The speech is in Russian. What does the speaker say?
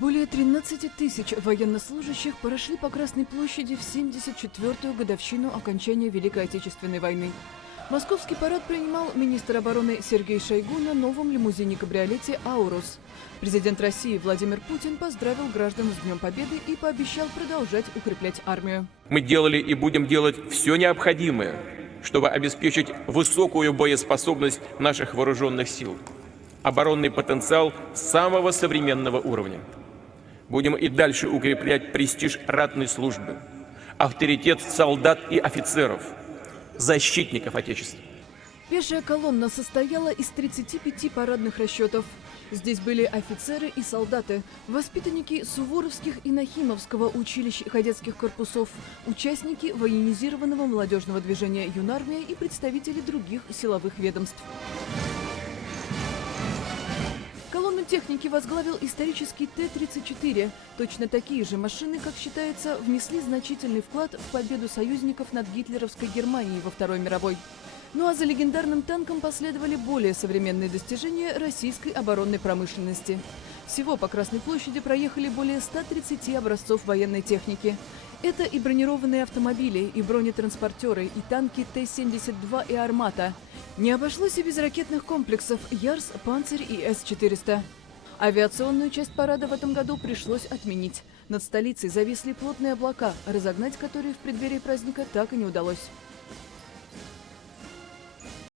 Более 13 тысяч военнослужащих прошли по Красной площади в 74-ю годовщину окончания Великой Отечественной войны. Московский парад принимал министр обороны Сергей Шойгу на новом лимузине-кабриолете «Аурус». Президент России Владимир Путин поздравил граждан с Днем Победы и пообещал продолжать укреплять армию. Мы делали и будем делать все необходимое, чтобы обеспечить высокую боеспособность наших вооруженных сил, оборонный потенциал самого современного уровня. Будем и дальше укреплять престиж ратной службы, авторитет солдат и офицеров, защитников Отечества. Пешая колонна состояла из 35 парадных расчетов. Здесь были офицеры и солдаты, воспитанники Суворовских и Нахимовского училищ и кадетских корпусов, участники военизированного молодежного движения «Юнармия» и представители других силовых ведомств. Колонну техники возглавил исторический Т-34. Точно такие же машины, как считается, внесли значительный вклад в победу союзников над гитлеровской Германией во Второй мировой. Ну а за легендарным танком последовали более современные достижения российской оборонной промышленности. Всего по Красной площади проехали более 130 образцов военной техники. Это и бронированные автомобили, и бронетранспортеры, и танки Т-72 и «Армата». Не обошлось и без ракетных комплексов «Ярс», «Панцирь» и С-400. Авиационную часть парада в этом году пришлось отменить. Над столицей зависли плотные облака, разогнать которые в преддверии праздника так и не удалось.